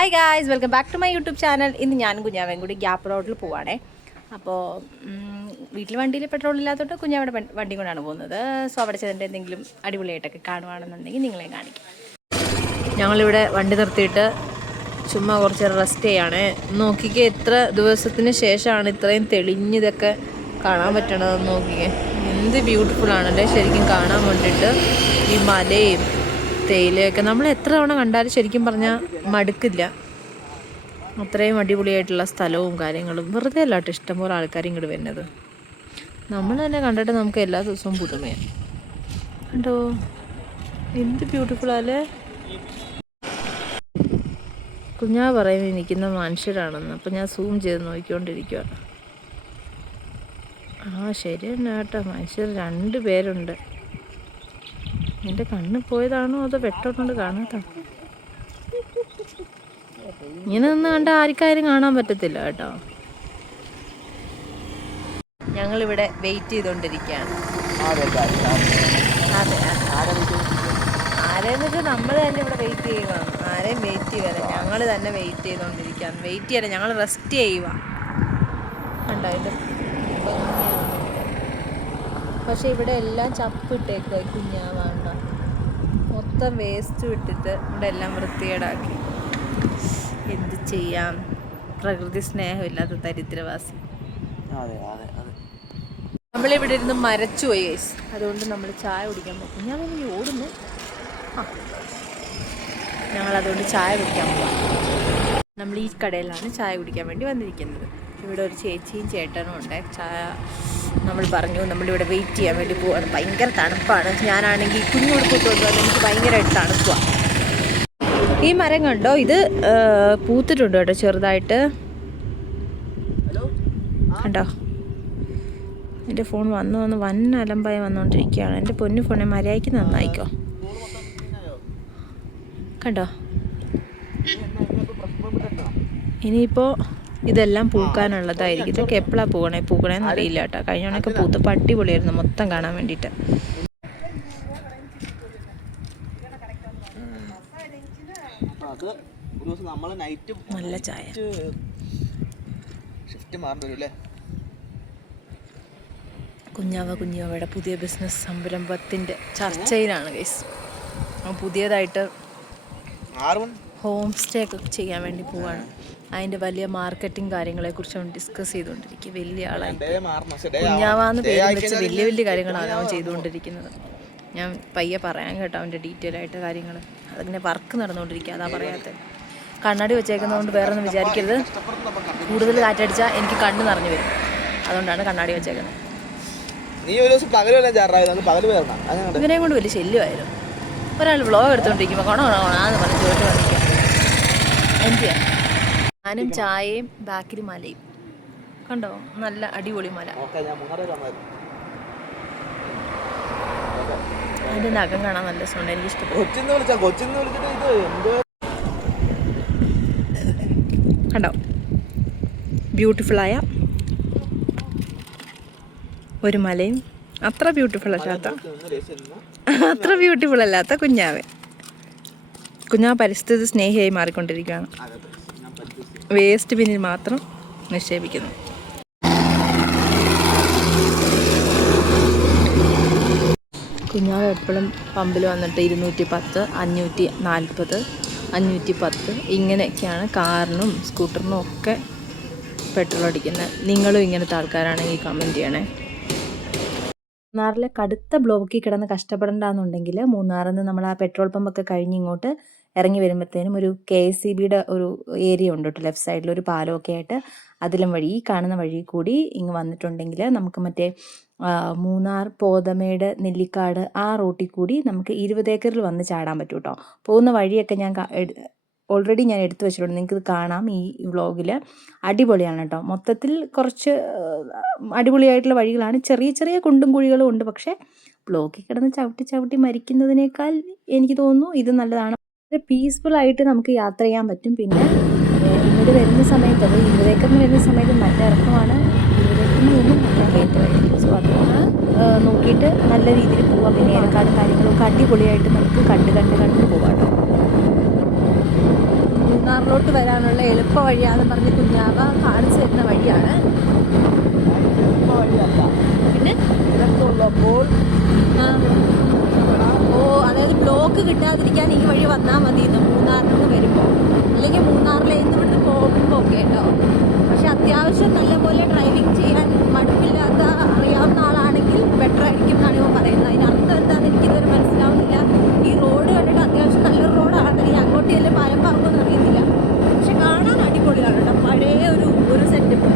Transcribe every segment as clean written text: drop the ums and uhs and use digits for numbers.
Hi guys, welcome back to my YouTube channel. ഇന്ന് ഞാനും കുഞ്ഞാവയും കൂടി ഗ്യാപ്പ് റോഡിൽ പോവാണേ. അപ്പോൾ വീട്ടിൽ വണ്ടിയിൽ പെട്രോൾ ഇല്ലാത്തതുകൊണ്ട് കുഞ്ഞാവിടെ വണ്ടി കൊണ്ടാണ് പോകുന്നത്. സോ അവിടെ ചെന്നിട്ട് എന്തെങ്കിലും അടിപൊളിയായിട്ടൊക്കെ കാണുവാണെന്നുണ്ടെങ്കിൽ നിങ്ങളെ കാണിക്കും. ഞങ്ങളിവിടെ വണ്ടി നിർത്തിയിട്ട് ചുമ്മാ കുറച്ച് റെസ്റ്റ് ചെയ്യാണ്. നോക്കിക്കേ, എത്ര ദിവസത്തിന് ശേഷമാണ് ഇത്രയും തെളിഞ്ഞിതൊക്കെ കാണാൻ പറ്റണതെന്ന് നോക്കിക്കേ. എന്ത് ബ്യൂട്ടിഫുൾ ആണല്ലേ ശരിക്കും കാണാൻ വേണ്ടിയിട്ട്. ഈ മലയും തേയിലയൊക്കെ നമ്മൾ എത്ര തവണ കണ്ടാലും ശരിക്കും പറഞ്ഞാൽ മടുക്കില്ല. അത്രയും അടിപൊളിയായിട്ടുള്ള സ്ഥലവും കാര്യങ്ങളും. വെറുതെ അല്ലാട്ടോ ഇഷ്ടംപോലെ ആൾക്കാർ ഇങ്ങോട്ട് വരുന്നത്. നമ്മൾ തന്നെ കണ്ടിട്ട് നമുക്ക് എല്ലാ ദിവസവും പുതുമയാണ്. കണ്ടോ എന്ത് ബ്യൂട്ടിഫുള്ളല്ലേ. കുഞ്ഞാ പറയുന്നത് നിൽക്കുന്ന മനുഷ്യരാണെന്ന്. അപ്പം ഞാൻ സൂം ചെയ്ത് നോക്കിക്കൊണ്ടിരിക്കുകയാണ്. ശരി തന്നെ കേട്ടോ, മനുഷ്യർ 2 പേരുണ്ട്. എൻ്റെ കണ്ണ് പോയതാണോ അതോ വെട്ടോണ്ട് കാണാത്താണോ? ഇങ്ങനെ നിന്ന് കണ്ട ആർക്കാരും കാണാൻ പറ്റത്തില്ല കേട്ടോ. ഞങ്ങളിവിടെ വെയിറ്റ് ചെയ്തുകൊണ്ടിരിക്കുകയാണ്. അതെ, ആരെന്ന് വെച്ചാൽ നമ്മൾ തന്നെ ഇവിടെ വെയിറ്റ് ചെയ്യുവാണ്. ആരെയും വെയിറ്റ് ചെയ്യുക, ഞങ്ങൾ തന്നെ വെയിറ്റ് ചെയ്തുകൊണ്ടിരിക്കുകയാണ്. വെയിറ്റ് ചെയ്യാൻ ഞങ്ങൾ റെസ്റ്റ് ചെയ്യുക. കണ്ടോ അതിൻ്റെ. പക്ഷെ ഇവിടെ എല്ലാം ചപ്പിട്ടേക്കുക. കുഞ്ഞാവാണ്ട മൊത്തം വേസ്റ്റ് വിട്ടിട്ട് ഇവിടെ എല്ലാം വൃത്തികേടാക്കി. എന്ത് ചെയ്യാം, പ്രകൃതി സ്നേഹമില്ലാത്ത ദരിദ്രവാസി. നമ്മളിവിടെ ഇരുന്ന് മരച്ചു പോയി ഗൈസ്. അതുകൊണ്ട് നമ്മൾ ചായ കുടിക്കാൻ പറ്റും. ഞാൻ ഇനി ഓടുന്നു. ഞങ്ങളതുകൊണ്ട് ചായ കുടിക്കാൻ പോകാം. നമ്മൾ ഈ കടയിലാണ് ചായ കുടിക്കാൻ വേണ്ടി വന്നിരിക്കുന്നത്. ഇവിടെ ഒരു ചേച്ചിയും ചേട്ടനും ഉണ്ട്. ചായ നമ്മൾ പറഞ്ഞു നമ്മളിവിടെ വെയിറ്റ് ചെയ്യാൻ വേണ്ടി പോവാണ്. ഭയങ്കര തണുപ്പാണ്. ഞാനാണെങ്കിൽ കുഞ്ഞുടുപ്പിട്ടുകൊണ്ട് വന്ന് എനിക്ക് ഭയങ്കരമായിട്ട് തണുപ്പാണ്. ഈ മരം കണ്ടോ, ഇത് പൂത്തിട്ടുണ്ട് കേട്ടോ ചെറുതായിട്ട്. കണ്ടോ, എൻ്റെ ഫോൺ വന്ന് അലമ്പായി വന്നുകൊണ്ടിരിക്കുകയാണ്. എൻ്റെ പൊന്നു ഫോണെ മര്യാദയ്ക്ക് നന്നായിക്കോ. കണ്ടോ, ഇനിയിപ്പോൾ ഇതെല്ലാം പൂക്കാനുള്ളതായിരിക്കും. ഇതൊക്കെ എപ്പോഴാണ് പൂക്കണേന്ന് അറിയില്ല കേട്ടോ. കഴിഞ്ഞോണൊക്കെ പൂത്തപ്പോൾ അടിപൊളിയായിരുന്നു മൊത്തം കാണാൻ വേണ്ടിയിട്ട്. നല്ല ചായ. കുഞ്ഞാവയുടെ പുതിയ ബിസിനസ് സംരംഭത്തിൻ്റെ ചർച്ചയിലാണ് ഗൈസ്. പുതിയതായിട്ട് ഹോം സ്റ്റേ ഒക്കെ ചെയ്യാൻ വേണ്ടി പോവാണ്. അതിൻ്റെ വലിയ മാർക്കറ്റിംഗ് കാര്യങ്ങളെക്കുറിച്ച് ഡിസ്കസ് ചെയ്തുകൊണ്ടിരിക്കുക. വലിയ ആളായി കുഞ്ഞാവാന്ന് പേര് വെച്ച് വലിയ വലിയ കാര്യങ്ങളാണ് അവൻ ചെയ്തുകൊണ്ടിരിക്കുന്നത്. ഞാൻ പയ്യെ പറയാൻ കേട്ടോ അവൻ്റെ ഡീറ്റെയിൽ ആയിട്ട് കാര്യങ്ങൾ. അതിങ്ങനെ വർക്ക് നടന്നുകൊണ്ടിരിക്കുക, അതാ പറയാത്തത്. കണ്ണാടി വെച്ചേക്കുന്നതുകൊണ്ട് വേറെ ഒന്നും വിചാരിക്കരുത്. കൂടുതൽ കാറ്റടിച്ചാൽ എനിക്ക് കണ്ണ് നിറഞ്ഞു വരും. അതുകൊണ്ടാണ് കണ്ണാടി വെച്ചേക്കുന്നത്. ഇവനെയും കൊണ്ട് വലിയ ശല്യമായിരുന്നു. ഒരാൾ വ്ളോഗ് എടുത്തുകൊണ്ടിരിക്കുമ്പോൾ കൊണാന്ന് പറഞ്ഞ് ചോദിച്ചു വന്നിരിക്കുക. എന്തിയാ, ഞാനും ചായയും ബാക്കിൽ മലയും. കണ്ടോ നല്ല അടിപൊളി മല. അതിൻ്റെ നഖം കാണാൻ നല്ല രസമുണ്ട്. എനിക്ക് ഇഷ്ടപ്പെട്ടു. കണ്ടോ ബ്യൂട്ടിഫുള്ളായ ഒരു മലയും അത്ര ബ്യൂട്ടിഫുൾ അല്ലാത്ത കുഞ്ഞാവ് പരിസ്ഥിതി സ്നേഹിയായി മാറിക്കൊണ്ടിരിക്കുകയാണ്. വേസ്റ്റ് ബിന്നിൽ മാത്രം നിക്ഷേപിക്കുന്നു. കുഞ്ഞാവ് എപ്പോഴും പമ്പിൽ വന്നിട്ട് 210, 540, 510 ഇങ്ങനെയൊക്കെയാണ് കാറിനും സ്കൂട്ടറിനും ഒക്കെ പെട്രോൾ അടിക്കുന്നത്. നിങ്ങളും ഇങ്ങനത്തെ ആൾക്കാരാണെങ്കിൽ കമൻറ്റ് ചെയ്യണേ. മൂന്നാറിലെ കടുത്ത ബ്ലോക്കിൽ കിടന്ന് കഷ്ടപ്പെടണ്ടെന്നുണ്ടെങ്കിൽ മൂന്നാറിൽ നിന്ന് നമ്മൾ ആ പെട്രോൾ പമ്പൊക്കെ കഴിഞ്ഞ് ഇങ്ങോട്ട് ഇറങ്ങി വരുമ്പോഴത്തേനും ഒരു KSEBയുടെ ഒരു ഏരിയ ഉണ്ട് കേട്ടോ. ലെഫ്റ്റ് സൈഡിൽ ഒരു പാലമൊക്കെ ആയിട്ട് അതിലും വഴി, ഈ കാണുന്ന വഴി കൂടി ഇങ്ങ് വന്നിട്ടുണ്ടെങ്കിൽ നമുക്ക് മറ്റേ മൂന്നാർ, പോതമേട്, നെല്ലിക്കാട് ആ റൂട്ടിൽ കൂടി നമുക്ക് 20 ഏക്കറിൽ വന്ന് ചാടാൻ പറ്റും കേട്ടോ. പോകുന്ന വഴിയൊക്കെ ഞാൻ ഓൾറെഡി ഞാൻ എടുത്തു വെച്ചിട്ടുണ്ട്. നിങ്ങൾക്കിത് കാണാം ഈ വ്ളോഗിൽ. അടിപൊളിയാണ് കേട്ടോ. മൊത്തത്തിൽ കുറച്ച് അടിപൊളിയായിട്ടുള്ള വഴികളാണ്. ചെറിയ ചെറിയ കുണ്ടും കുഴികളും ഉണ്ട്. പക്ഷേ ബ്ലോക്കിൽ കിടന്ന് ചവിട്ടി മരിക്കുന്നതിനേക്കാൾ എനിക്ക് തോന്നുന്നു ഇത് നല്ലതാണ്. പീസ്ഫുള്ളായിട്ട് നമുക്ക് യാത്ര ചെയ്യാൻ പറ്റും. പിന്നെ ഇങ്ങോട്ട് വരുന്ന സമയത്ത്, അത് 20 ഏക്കറിന് വരുന്ന സമയത്ത് നല്ല ഇറക്കമാണ്. 20 ഏക്കറിന് മുമ്പ് നല്ല കയറ്റമായിരിക്കും. സോ അതുകൊണ്ട് നോക്കിയിട്ട് നല്ല രീതിയിൽ പോവാം. പിന്നെ ഏലക്കാടും കാര്യങ്ങളൊക്കെ അടിപൊളിയായിട്ട് നമുക്ക് കണ്ട് പോവാം കേട്ടോ. മൂന്നാർ മൂന്നാറിലോട്ട് വരാനുള്ള എളുപ്പ വഴിയാണെന്ന് പറഞ്ഞ് കുഞ്ഞാവ കാണിച്ചു തരുന്ന വഴിയാണ്. പിന്നെ അതായത് ബ്ലോക്ക് കിട്ടാതിരിക്കാൻ ഈ വഴി വന്നാൽ മതി ഇന്ന് മൂന്നാറിൽ നിന്ന് വരുമ്പോൾ, അല്ലെങ്കിൽ മൂന്നാറിലേന്ന് ഇവിടുന്ന് പോകുമ്പോൾ ഒക്കെ കേട്ടോ. പക്ഷെ അത്യാവശ്യം നല്ലപോലെ ഡ്രൈവിംഗ് ചെയ്യാൻ മടുപ്പില്ലാത്ത അറിയാവുന്ന ആളാണെങ്കിൽ ബെറ്റർ ആയിരിക്കും എന്നാണ് ഇവ പറയുന്നത്. അതിനർത്ഥം എന്താണെന്ന് എനിക്കിതുവരെ മനസ്സിലാവുന്നില്ല. ഈ റോഡ് കണ്ടിട്ട് അത്യാവശ്യം നല്ലൊരു റോഡാണ്. ഇനി അങ്ങോട്ട് ചെല്ലും പാലം പാർക്കൊന്നും അറിയത്തില്ല. പക്ഷെ കാണാൻ അടിപൊളിയാണ് കേട്ടോ, പഴയ ഒരു സെറ്റപ്പ്.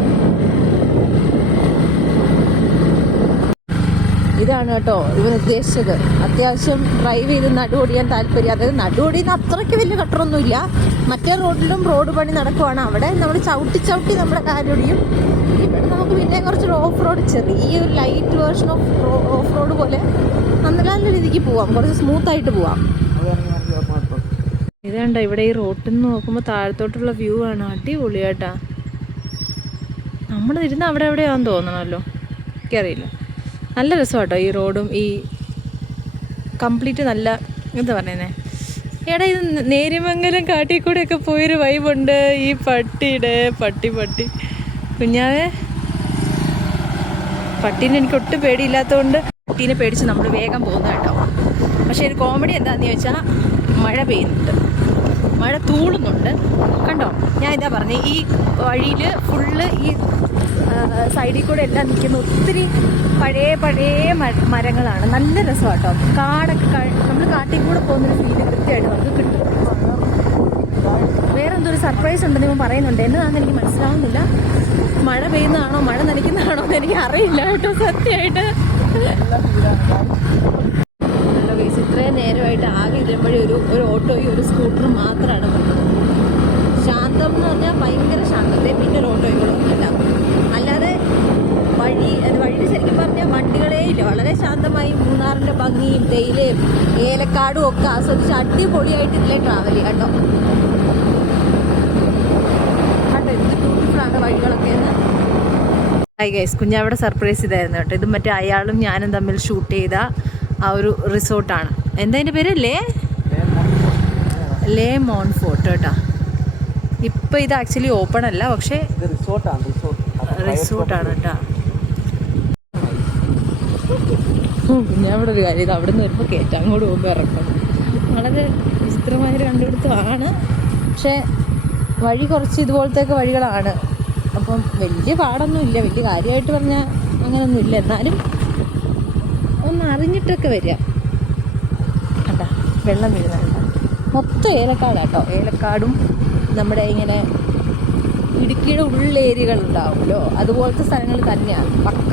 ഇതാണ് കേട്ടോ ഇവൻ ഉദ്ദേശിച്ചത്. അത്യാവശ്യം ഡ്രൈവ് ചെയ്ത് നടുവൊടിയാൻ താല്പര്യം. അതായത് നടുവൊടിയുന്ന അത്രയ്ക്ക് വലിയ കട്ടറൊന്നുമില്ല. മറ്റേ റോഡിലും റോഡ് പണി നടക്കുവാണ്. അവിടെ നമ്മൾ ചവിട്ടി നമ്മുടെ കാലൊടിയും. ഇവിടെ നമുക്ക് പിന്നെ കുറച്ചൊരു ഓഫ് റോഡ്, ചെറിയൊരു ലൈറ്റ് വേർഷൻ ഓഫ് റോഡ് പോലെ നല്ല രീതിക്ക് പോവാം, കുറച്ച് സ്മൂത്തായിട്ട് പോവാം. ഇതുണ്ടോ ഇവിടെ ഈ റോട്ടിൽ നിന്ന് നോക്കുമ്പോൾ താഴത്തോട്ടുള്ള വ്യൂ ആണ്, അടിപൊളിയാട്ടാ. നമ്മൾ ഇരുന്ന് അവിടെ എവിടെയാണെന്ന് തോന്നണമല്ലോ, എനിക്കറിയില്ല. നല്ല രസമാട്ടോ ഈ റോഡും ഈ കംപ്ലീറ്റ് നല്ല എന്താ പറയുന്നത്. എടാ ഇത് നേര്യമംഗലം കാട്ടിക്കൂടെയൊക്കെ പോയൊരു വൈബുണ്ട്. ഈ പട്ടി കുഞ്ഞാവേ, പട്ടീനെ എനിക്ക് ഒട്ടും പേടിയില്ലാത്തതുകൊണ്ട് പട്ടീനെ പേടിച്ച് നമ്മൾ വേഗം പോകുന്നത് കേട്ടോ. പക്ഷേ ഒരു കോമഡി എന്താണെന്ന് ചോദിച്ചാൽ മഴ പെയ്യുന്നുണ്ട്, മഴ തൂളുന്നുണ്ട് കണ്ടോ. ഞാൻ ഇതാ പറഞ്ഞേ, ഈ വഴിയിൽ ഫുള്ള് ഈ സൈഡിൽ കൂടെ എല്ലാം നിൽക്കുന്ന ഒത്തിരി പഴയ മരങ്ങളാണ്. നല്ല രസമാണ് കേട്ടോ. കാടൊക്കെ നമ്മൾ കാട്ടിൽ കൂടെ പോകുന്നൊരു ഫീല് കൃത്യമായിട്ട് നമുക്ക് കിട്ടും. വേറെ എന്തോ ഒരു സർപ്രൈസ് ഉണ്ടെന്ന് ഇവൻ പറയുന്നുണ്ട്. എന്നതാണെന്ന് എനിക്ക് മനസ്സിലാവുന്നില്ല. മഴ പെയ്യുന്നതാണോ മഴ നനയ്ക്കുന്നതാണോ എന്ന് എനിക്ക് അറിയില്ല കേട്ടോ, സത്യമായിട്ട്. ഇത്രയും നേരമായിട്ട് ആകെ ഇതിലുമ്പോഴേ ഒരു ഓട്ടോയും ഒരു സ്കൂട്ടറും മാത്രമാണ് പോകുന്നത്. ശാന്തം എന്ന് പറഞ്ഞാൽ ഭയങ്കര ശാന്തത്തെ. പിന്നെ ഒരു ഓട്ടോയും കൂടെ ഒന്നുമില്ല. അല്ലാതെ വഴിയിൽ ശരിക്കും പറഞ്ഞാൽ വണ്ടികളേ ഇല്ല. വളരെ ശാന്തമായി മൂന്നാറിൻ്റെ ഭംഗിയും തേയിലയും ഏലക്കാടും ഒക്കെ ആസ്വദിച്ച് അടിപൊളിയായിട്ട് ഇതിലെ ട്രാവൽ ചെയ്യാം കേട്ടോ. കണ്ടോ എന്ത് ബ്യൂട്ടിഫുള്ളാണ് വഴികളൊക്കെ എന്ന്. ഹായ് ഗൈസ്, കുഞ്ഞാവിടെ സർപ്രൈസ് ഇതായിരുന്നു കേട്ടോ. ഇത് മറ്റേ അയാളും ഞാനും തമ്മിൽ ഷൂട്ട് ചെയ്ത ആ ഒരു റിസോർട്ടാണ്. എന്താ അതിൻ്റെ പേര്? ലേ മോൺഫോർട്ട് കേട്ടോ. ഇപ്പം ഇത് ആക്ച്വലി ഓപ്പൺ അല്ല, പക്ഷേ റിസോർട്ടാണ് കേട്ടോ. ഞാൻ ഇവിടെ ഒരു കാര്യം, ഇത് അവിടെ നിന്ന് വരുമ്പോൾ കയറ്റാൻ അങ്ങോട്ട് പോകുമ്പോൾ ഇറക്കണം. വളരെ വിചിത്രമായൊരു കണ്ടുപിടുത്തമാണ്. പക്ഷേ വഴി കുറച്ച് ഇതുപോലത്തെയൊക്കെ വഴികളാണ്. അപ്പം വലിയ പാടൊന്നുമില്ല, വലിയ കാര്യമായിട്ട് പറഞ്ഞാൽ അങ്ങനെയൊന്നും ഇല്ല. എന്നാലും ഒന്ന് അറിഞ്ഞിട്ടൊക്കെ വരിക. കണ്ടാ വെള്ളം വീഴുന്നുണ്ട്. മൊത്തം ഏലക്കാടാട്ടോ. ഏലക്കാടും നമ്മുടെ ഇങ്ങനെ ഇടുക്കിയുടെ ഉള്ളേരിയകൾ ഉണ്ടാവുമല്ലോ, അതുപോലത്തെ സ്ഥലങ്ങൾ തന്നെയാണ് പക്ക.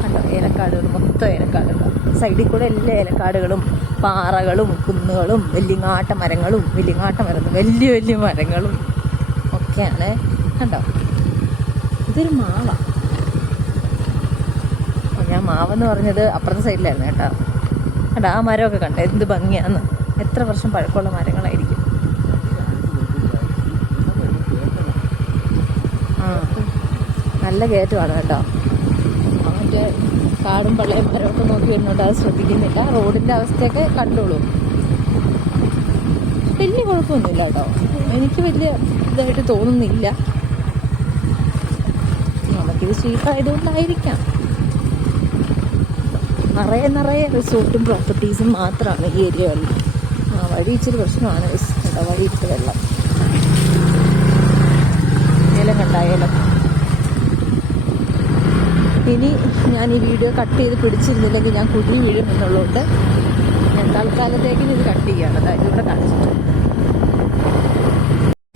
കണ്ടോ ഏലക്കാടുകൾ, മൊത്തം ഏലക്കാടുകൾ. സൈഡിൽ കൂടെ എല്ലാ ഏലക്കാടുകളും പാറകളും കുന്നുകളും വലിയ മരങ്ങളും വലിയ മരങ്ങളും ഒക്കെയാണ്. കണ്ടോ ഇതൊരു മാവ. ഞാൻ മാവെന്ന് പറഞ്ഞത് അപ്പുറത്തെ സൈഡിലായിരുന്നു കേട്ടോ. കണ്ടോ ആ മരമൊക്കെ കണ്ടോ എന്ത് ഭംഗിയാന്ന്. എത്ര വർഷം പഴക്കമുള്ള മരങ്ങളായിരിക്കും. നല്ല കയറ്റമാണ് കേട്ടോ. മറ്റേ കാടും പള്ളയും മരമൊക്കെ നോക്കി വരുന്നുണ്ട്, അത് ശ്രദ്ധിക്കുന്നില്ല. റോഡിൻ്റെ അവസ്ഥയൊക്കെ കണ്ടോളൂ. വലിയ കുഴപ്പമൊന്നുമില്ല കേട്ടോ, എനിക്ക് വലിയ ഇതായിട്ട് തോന്നുന്നില്ല. നമുക്കിത് ചീപ്പായതുകൊണ്ടായിരിക്കാം. നിറയെ റിസോർട്ടും പ്രോപ്പർട്ടീസും മാത്രമാണ് ഈ ഏരിയകളിൽ. വഴി ഇച്ചിരി പ്രശ്നമാണ് കേട്ടോ. വഴി ഇട്ട് വെള്ളം ഏലം കണ്ട ഏലം. ഇനി ഞാൻ ഈ വീഡിയോ കട്ട് ചെയ്ത് പിടിച്ചിരുന്നില്ലെങ്കിൽ ഞാൻ കുഴി വീഴും എന്നുള്ളതുകൊണ്ട് ഞാൻ തൽക്കാലത്തേക്കിന് ഇത് കട്ട് ചെയ്യുകയാണ്. അതായത് ഇവിടെ കാണിച്ചിട്ട്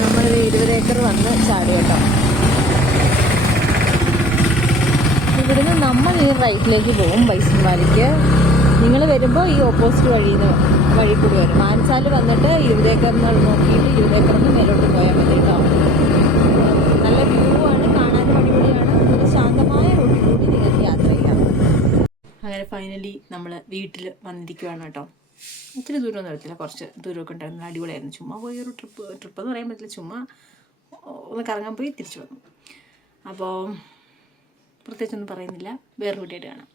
നമ്മളിത് 20 ഏക്കർ വന്ന് ചാടി കേട്ടോ. ഇവിടുന്ന് നമ്മൾ ഈ റൈറ്റിലേക്ക് പോകും ബൈസൺ വാലിക്ക്. നിങ്ങൾ വരുമ്പോൾ ഈ ഓപ്പോസിറ്റ് വഴി കൂടി വരും. മാൻസാൽ വന്നിട്ട് 20 ഏക്കർ നോക്കിയിട്ട് 20 ഏക്കറിന് മേലോട്ട് പോയാൽ മതി കേട്ടോ. നല്ല വ്യൂ ആണ്, കാണാനും അടിപൊളിയാണ്. ഒരു ശാന്തമായ റോഡിൽ കൂടി നിങ്ങൾക്ക് യാത്ര ചെയ്യാം. അങ്ങനെ ഫൈനലി നമ്മൾ വീട്ടിൽ വന്നിരിക്കുകയാണ് കേട്ടോ. ഒത്തിരി ദൂരമൊന്നും വരത്തില്ല, കുറച്ച് ദൂരമൊക്കെ ഉണ്ടായിരുന്നു. അടിപൊളിയായിരുന്നു. ചുമ്മാ പോയി ഒരു ട്രിപ്പ് എന്ന് പറയാൻ പറ്റില്ല, ചുമ്മാ ഒന്ന് കറങ്ങാൻ പോയി തിരിച്ചു വന്നു. അപ്പോൾ പ്രത്യേകിച്ചൊന്നും പറയുന്നില്ല, വേറെ വീഡിയോ കാണാം.